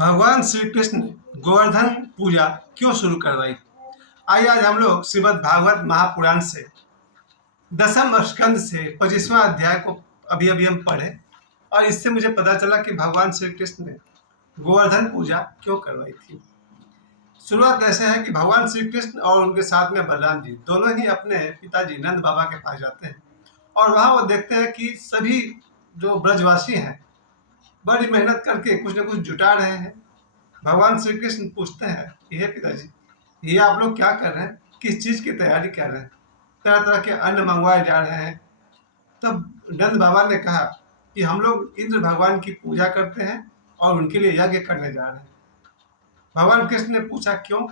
भगवान श्री कृष्ण ने गोवर्धन पूजा क्यों शुरू करवाई? आइए आज हम लोग श्रीमद् भागवत महापुराण से दसम स्कंद से 25वां अध्याय को अभी हम पढ़े और इससे मुझे पता चला कि भगवान श्री कृष्ण ने गोवर्धन पूजा क्यों करवाई थी। शुरुआत ऐसे है कि भगवान श्री कृष्ण और उनके साथ में बलराम जी दोनों ही अपने पिताजी नंद बाबा के पास जाते हैं और वहाँ वो देखते हैं कि सभी जो ब्रजवासी हैं बड़ी मेहनत करके कुछ न कुछ जुटा रहे हैं। भगवान श्री कृष्ण पूछते हैं, ये पिताजी, ये आप लोग क्या कर रहे हैं, किस चीज की तैयारी कर रहे हैं? तरह तरह के अन्न मंगवाए जा रहे हैं। तब नंद बाबा ने कहा कि हम लोग इंद्र भगवान की पूजा करते हैं और उनके लिए यज्ञ करने जा रहे हैं। भगवान कृष्ण ने पूछा क्यों?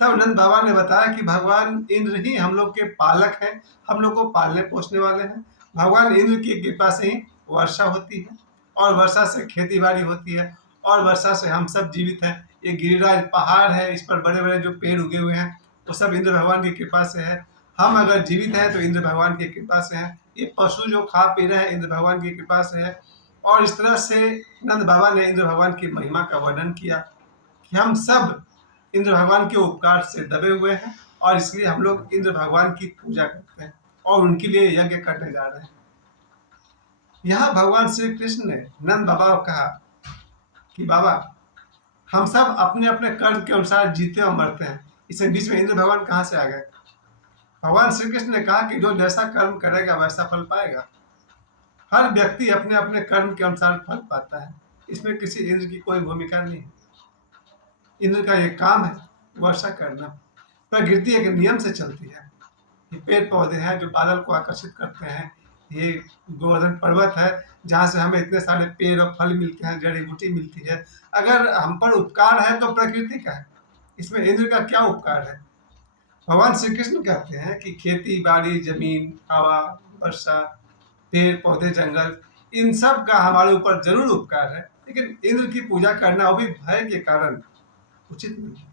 तब नंद बाबा ने बताया कि भगवान इंद्र ही हम लोग के पालक हैं, हम लोग को पालने पोसने वाले हैं। भगवान इंद्र की कृपा से ही वर्षा होती है और वर्षा से खेती बाड़ी होती है और वर्षा से हम सब जीवित हैं। ये गिरिराज पहाड़ है, इस पर बड़े बड़े जो पेड़ उगे हुए हैं वो सब इंद्र भगवान की कृपा से है। हम अगर जीवित हैं तो इंद्र भगवान की कृपा से हैं। ये पशु जो खा पी रहे हैं इंद्र भगवान की कृपा से है। और इस तरह से नंद बाबा ने इंद्र भगवान की महिमा का वर्णन किया कि हम सब इंद्र भगवान के उपकार से दबे हुए हैं और इसलिए हम लोग इंद्र भगवान की पूजा करते हैं और उनके लिए यज्ञ करने जा रहे हैं। यहाँ भगवान श्री कृष्ण ने नंद बाबा को कहा कि बाबा, हम सब अपने अपने कर्म के अनुसार जीते और मरते हैं, इससे बीच में इंद्र भगवान कहाँ से आ गए? भगवान श्री कृष्ण ने कहा कि जो जैसा कर्म करेगा वैसा फल पाएगा। हर व्यक्ति अपने अपने कर्म के अनुसार फल पाता है, इसमें किसी इंद्र की कोई भूमिका नहीं है। इंद्र का ये काम है वर्षा करना। प्रकृति एक नियम से चलती है। ये पेड़ पौधे हैं जो बादल को आकर्षित करते हैं। ये गोवर्धन पर्वत है जहाँ से हमें इतने सारे पेड़ और फल मिलते हैं, जड़ी बूटी मिलती है। अगर हम पर उपकार है तो प्रकृति का है, इसमें इंद्र का क्या उपकार है? भगवान श्री कृष्ण कहते हैं कि खेती बाड़ी, जमीन, हवा, वर्षा, पेड़ पौधे, जंगल, इन सब का हमारे ऊपर जरूर उपकार है, लेकिन इंद्र की पूजा करना वो भी भय के कारण उचित नहीं है।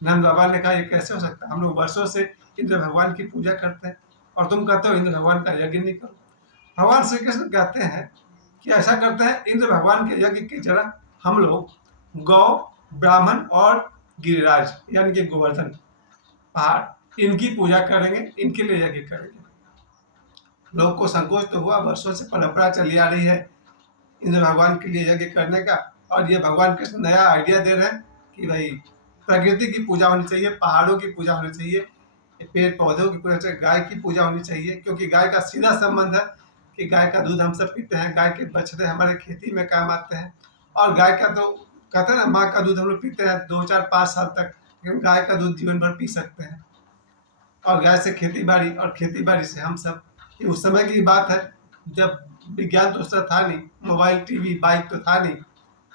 नंद बाबा ने कहा, ये कैसे हो सकता है? हम लोग वर्षों से इंद्र भगवान की पूजा करते हैं और तुम कहते हो इंद्र भगवान का यज्ञ नहीं करो। भगवान श्री कृष्ण कहते हैं कि ऐसा करते हैं, इंद्र भगवान के यज्ञ की जगह हम लोग गौ, ब्राह्मण और गिरिराज यानी कि गोवर्धन पहाड़, इनकी पूजा करेंगे, इनके लिए यज्ञ करेंगे। लोग को संकोच तो हुआ, वर्षों से परंपरा चली आ रही है इंद्र भगवान के लिए यज्ञ करने का, और ये भगवान कृष्ण नया आइडिया दे रहे हैं कि भाई प्रकृति की पूजा होनी चाहिए, पहाड़ों की पूजा होनी चाहिए, पेड़ पौधों की पूजा चाहिए, गाय की पूजा होनी चाहिए, क्योंकि गाय का सीधा संबंध है कि गाय का दूध हम सब पीते हैं, गाय के बछड़े हमारे खेती में काम आते हैं। और गाय का तो कहते हैं ना, माँ का दूध हम लोग पीते हैं 2 4 5 साल तक, लेकिन गाय का दूध जीवन भर पी सकते हैं। और गाय से खेती बाड़ी और खेती बाड़ी से हम सब। ये उस समय की बात है जब विज्ञान तो उस तरह था नहीं, मोबाइल, टीवी, बाइक तो था नहीं।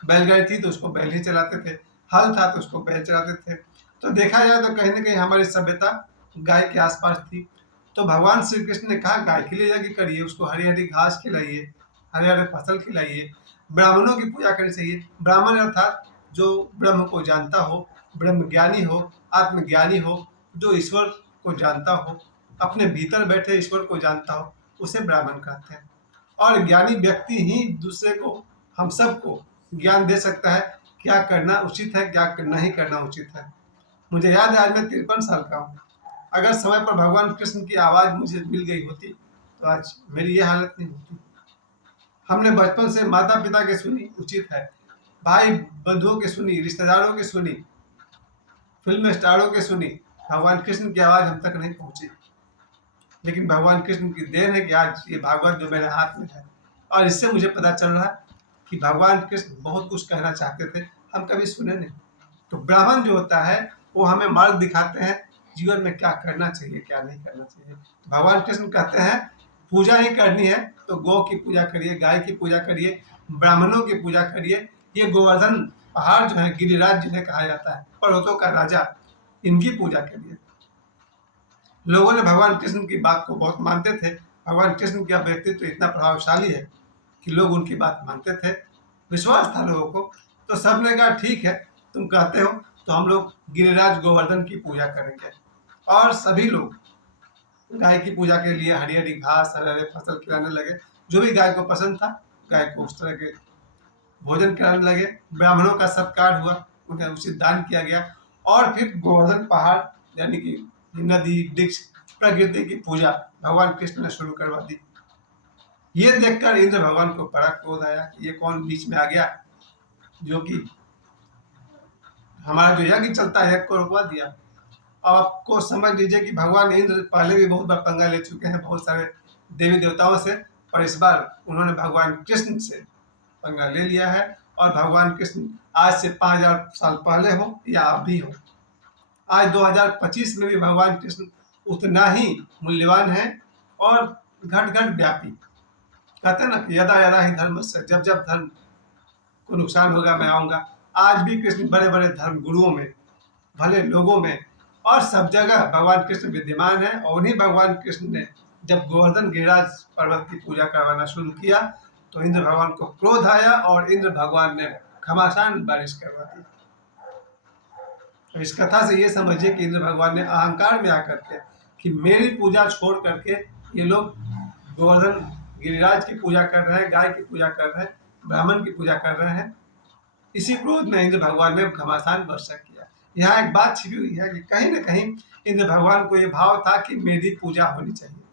बैलगाड़ी थी तो उसको बैल ही चलाते थे, हल था तो उसको बैल चलाते थे। तो देखा जाए तो कहीं ना कहीं हमारी सभ्यता गाय के आसपास थी। तो भगवान श्री कृष्ण ने कहा, गाय के लिए यज्ञ करिए, उसको हरी हरी घास खिलाइए, हरे हरे फसल खिलाइए। ब्राह्मणों की पूजा करनी चाहिए। ब्राह्मण अर्थात जो ब्रह्म को जानता हो, ब्रह्म ज्ञानी हो, आत्मज्ञानी हो, जो ईश्वर को जानता हो, अपने भीतर बैठे ईश्वर को जानता हो, उसे ब्राह्मण कहते हैं। और ज्ञानी व्यक्ति ही दूसरे को, हम सबको ज्ञान दे सकता है क्या करना उचित है, क्या नहीं करना उचित है। मुझे याद है आज मैं 53 साल का हूँ। अगर समय पर भगवान कृष्ण की आवाज़ मुझे मिल गई होती तो आज मेरी ये हालत नहीं होती। हमने बचपन से माता पिता की सुनी, उचित है, भाई बंधुओं की सुनी, रिश्तेदारों की सुनी, फिल्म स्टारों की सुनी, भगवान कृष्ण की आवाज़ हम तक नहीं पहुँची। लेकिन भगवान कृष्ण की देन है कि आज ये भागवत जो मेरे हाथ में है, और इससे मुझे पता चल रहा है कि भगवान कृष्ण बहुत कुछ कहना चाहते थे, हम कभी सुने नहीं। तो ब्राह्मण जो होता है वो हमें मार्ग दिखाते हैं जीवन में क्या करना चाहिए, क्या नहीं करना चाहिए। भगवान कृष्ण कहते हैं पूजा ही करनी है तो गौ की पूजा करिए, गाय की पूजा करिए, ब्राह्मणों की पूजा करिए। ये गोवर्धन पहाड़ जो है, गिरिराज जिन्हें कहा जाता है, पर्वतों का राजा, इनकी पूजा करिए। लोगों ने भगवान कृष्ण की बात को बहुत मानते थे। भगवान कृष्ण का व्यक्तित्व इतना प्रभावशाली है कि लोग उनकी बात मानते थे, विश्वास था लोगों को। तो सब ने कहा ठीक है, तुम कहते हो तो हम लोग गिरिराज गोवर्धन की पूजा करेंगे। और सभी लोग गाय की पूजा के लिए हरी हरी घास, हरे हरे फसल खिलाने लगे। जो भी गाय को पसंद था, गाय को उस तरह के भोजन कराने लगे, ब्राह्मणों का सत्कार हुआ, उन्हें उचित दान किया गया और फिर गोवर्धन पहाड़ यानी कि नदी वृक्ष प्रकृति की पूजा भगवान कृष्ण ने शुरू करवा दी। ये देखकर इंद्र भगवान को बड़ा क्रोध आया, ये कौन बीच में आ गया जो कि हमारा जो यज्ञ चलता है यज्ञ को रुकवा दिया। अब आपको समझ लीजिए कि भगवान इंद्र पहले भी बहुत बार पंगा ले चुके हैं बहुत सारे देवी देवताओं से, और इस बार उन्होंने भगवान कृष्ण से पंगा ले लिया है। और भगवान कृष्ण आज से 5000 साल पहले हो या अब भी हो, आज 2025 में भी भगवान कृष्ण उतना ही मूल्यवान है और घट घट व्यापी। कहते हैं ना कि यदा यदा ही धर्म से, जब जब धर्म को नुकसान होगा मैं आऊंगा। आज भी कृष्ण बड़े बड़े धर्म गुरुओं में, भले लोगों में और सब जगह भगवान कृष्ण विद्यमान है। और उन्हीं भगवान कृष्ण ने जब गोवर्धन गिरिराज पर्वत की पूजा करवाना शुरू किया तो इंद्र भगवान को क्रोध आया और इंद्र भगवान ने घमासान बारिश करवा दी। तो इस कथा से ये समझिए कि इंद्र भगवान ने अहंकार में आकर के कि मेरी पूजा छोड़ करके ये लोग गोवर्धन गिरिराज की पूजा कर रहे हैं, गाय की पूजा कर रहे हैं, ब्राह्मण की पूजा कर रहे हैं, इसी क्रोध में इंद्र भगवान ने घमासान वर्षा किया। यहाँ एक बात छिपी हुई है कि कहीं ना कहीं इंद्र भगवान को ये भाव था कि मेरी पूजा होनी चाहिए।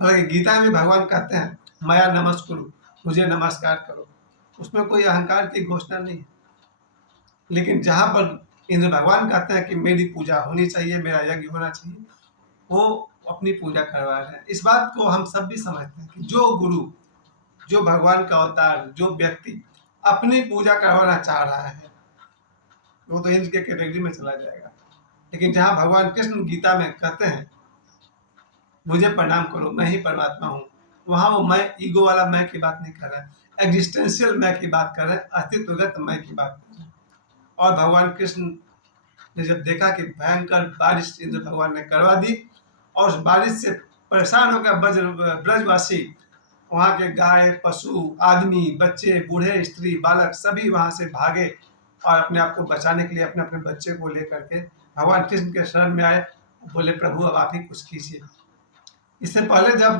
हालांकि गीता में भगवान कहते हैं मया नमस्कुरु, मुझे नमस्कार करो, उसमें कोई अहंकार की घोषणा नहीं है। लेकिन जहां पर इंद्र भगवान कहते हैं कि मेरी पूजा होनी चाहिए, मेरा यज्ञ होना चाहिए, वो अपनी पूजा करवा रहे हैं। इस बात को हम सब भी समझते हैं कि जो गुरु, जो भगवान का अवतार, जो व्यक्ति अपनी पूजा करवाना चाह रहा है वो तो इंद्र के कैटेगरी में चला जाएगा। लेकिन जहां भगवान कृष्ण गीता में कहते हैं मुझे प्रणाम करो, मैं ही परमात्मा हूँ, वहां वो मैं ईगो वाला मैं की बात नहीं कर रहा है, एग्जिस्टेंशियल मैं की बात कर रहे हैं, अस्तित्वगत मैं की बात कर रहे हैं। और भगवान कृष्ण ने जब देखा कि भयंकर बारिश इंद्र भगवान ने करवा दी और उस बारिश से परेशान होकर ब्रजवासी, वहाँ के गाय पशु आदमी बच्चे बूढ़े स्त्री बालक सभी वहाँ से भागे और अपने आप को बचाने के लिए अपने अपने बच्चे को लेकर के भगवान कृष्ण के शरण में आए। बोले प्रभु अब आप ही कुछ कीजिए। इससे पहले जब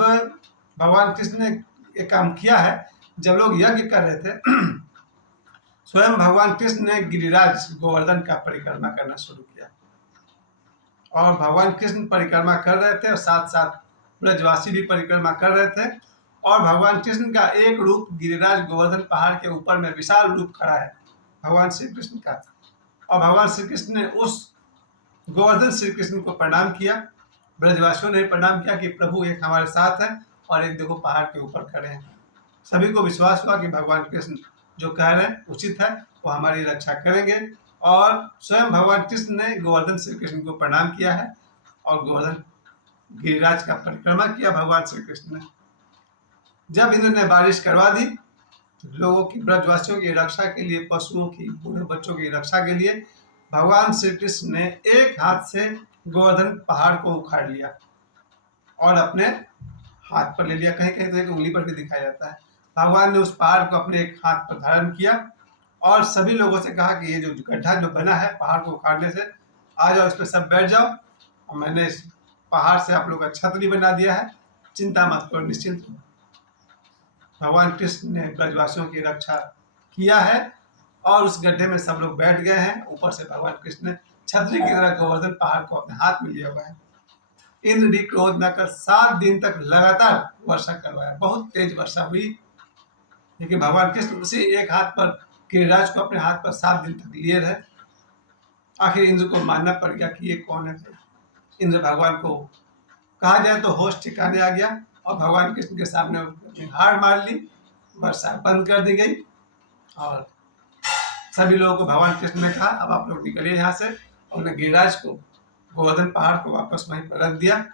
भगवान कृष्ण ने एक काम किया है, जब लोग यज्ञ कर रहे थे स्वयं भगवान कृष्ण ने गिरिराज गोवर्धन का परिक्रमा करना शुरू किया और भगवान कृष्ण परिक्रमा कर रहे थे और साथ साथ ब्रजवासी भी परिक्रमा कर रहे थे। और भगवान कृष्ण का एक रूप गिरिराज गोवर्धन पहाड़ के ऊपर में विशाल रूप खड़ा है भगवान श्री कृष्ण का। और भगवान श्री कृष्ण ने उस गोवर्धन श्री कृष्ण को प्रणाम किया, ब्रजवासियों ने प्रणाम किया कि प्रभु एक हमारे साथ है और एक देखो पहाड़ के ऊपर खड़े हैं। सभी को विश्वास हुआ कि भगवान कृष्ण जो कह रहे हैं उचित है, वो हमारी रक्षा करेंगे। और स्वयं भगवान कृष्ण ने गोवर्धन श्री कृष्ण को प्रणाम किया है और गोवर्धन गिरिराज का परिक्रमा किया भगवान श्री कृष्ण ने। जब इंद्र ने बारिश करवा दी, लोगों की, ब्रजवासियों की रक्षा के लिए, पशुओं की, बूढ़े बच्चों की रक्षा के लिए भगवान श्री कृष्ण ने एक हाथ से गोवर्धन पहाड़ को उखाड़ लिया और अपने हाथ पर ले लिया। कहीं कहीं तो एक उंगली पर भी दिखाया जाता है। भगवान ने उस पहाड़ को अपने एक हाथ पर धारण किया और सभी लोगों से कहा कि ये जो गड्ढा जो बना है पहाड़ को उखाड़ने से, आ जाओ इस पर सब बैठ जाओ और मैंने इस पहाड़ से आप लोग का छतरी बना दिया है, चिंता मत करो, निश्चिंत रहो। भगवान कृष्ण ने ब्रजवासियों की रक्षा किया है और उस गड्ढे में सब लोग बैठ गए हैं। ऊपर से भगवान कृष्ण ने छतरी की तरह गोवर्धन पहाड़ को अपने हाथ में लिया हुआ है। इंद्र भी क्रोध न कर 7 दिन तक लगातार वर्षा करवाया, बहुत तेज वर्षा हुई। लेकिन भगवान कृष्ण उसी एक हाथ पर गिरिराज को अपने हाथ पर 7 दिन तक लिए रहे। आखिर इंद्र को मानना पड़ गया कि ये कौन है। इंद्र भगवान को कहा जाए तो होश ठिकाने आ गया और भगवान कृष्ण के सामने अपनी हार मार ली, वर्षा बंद कर दी गई और सभी लोगों को भगवान कृष्ण ने कहा अब आप लोग निकलिए यहाँ से, और उन्हें गिरिराज को गोवर्धन पहाड़ को वापस वहीं पर रख दिया।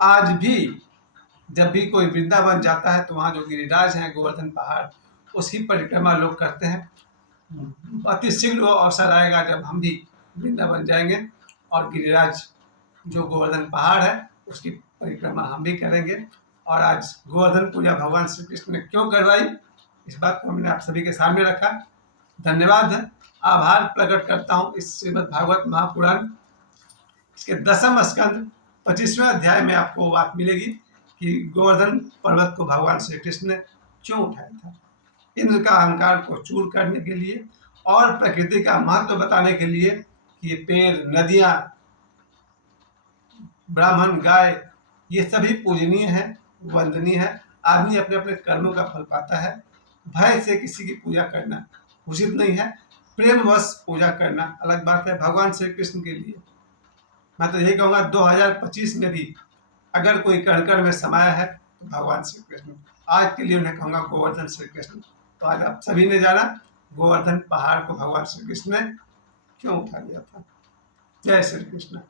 आज भी जब भी कोई वृंदावन जाता है तो वहाँ जो गिरिराज है गोवर्धन पहाड़, उसकी परिक्रमा लोग करते हैं। अति शीघ्र वो अवसर आएगा जब हम भी वृंदावन जाएंगे और गिरिराज जो गोवर्धन पहाड़ है उसकी परिक्रमा हम भी करेंगे। और आज गोवर्धन पूजा भगवान श्री कृष्ण ने क्यों करवाई, इस बात को हमने आप सभी के सामने रखा। धन्यवाद है, आभार प्रकट करता हूँ। इस श्रीमद् भागवत महापुराण इसके 10वें स्कंद 25वें अध्याय में आपको बात मिलेगी कि गोवर्धन पर्वत को भगवान श्री कृष्ण ने क्यों उठाया था। इंद्र का अहंकार को चूर करने के लिए और प्रकृति का महत्व बताने के लिए कि ये पेड़, नदियां, ब्राह्मण, गाय, ये सभी पूजनीय है, वंदनीय है। आदमी अपने अपने कर्मों का फल पाता है। भय से किसी की पूजा करना उचित नहीं है। प्रेमवश पूजा करना अलग बात है। भगवान श्री कृष्ण के लिए मैं तो यही कहूँगा 2025 में भी अगर कोई कण में समाया है तो भगवान श्री कृष्ण। आज के लिए उन्हें कहूँगा गोवर्धन श्री कृष्ण। तो आज आप सभी ने जाना गोवर्धन पहाड़ को भगवान श्री कृष्ण ने क्यों उठा लिया था। जय श्री कृष्ण।